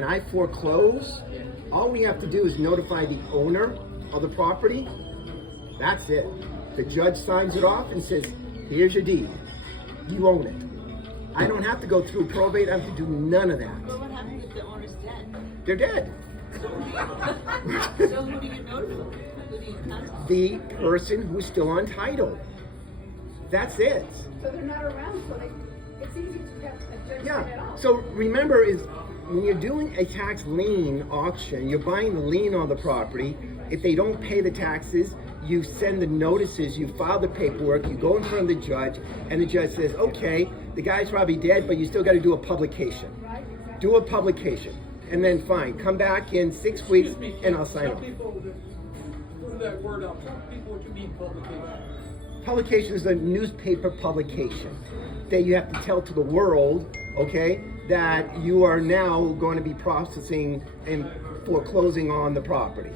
When I foreclose, all we have to do is notify the owner of the property. That's it. The judge signs it off and says, here's your deed. You own it. I don't have to go through probate. I have to do none of that. But what happens if the owner's dead? They're dead. So who do you notify? Who do you contact? The person who's still on title. That's it. So they're not around, so it's easy to have a judge sign it Yeah. off. So remember, is when you're doing a tax lien auction, you're buying the lien on the property. If they don't pay the taxes, you send the notices, you file the paperwork, you go in front of the judge, and the judge says, okay, the guy's probably dead, but you still got to do a publication. Right, exactly. Do a publication, and then fine, come back in 6 weeks, and I'll sign Tell off. people, put that word out, tell people what you mean publication. Publication is a newspaper publication that you have to tell to the world, okay, that you are now going to be processing and foreclosing on the property.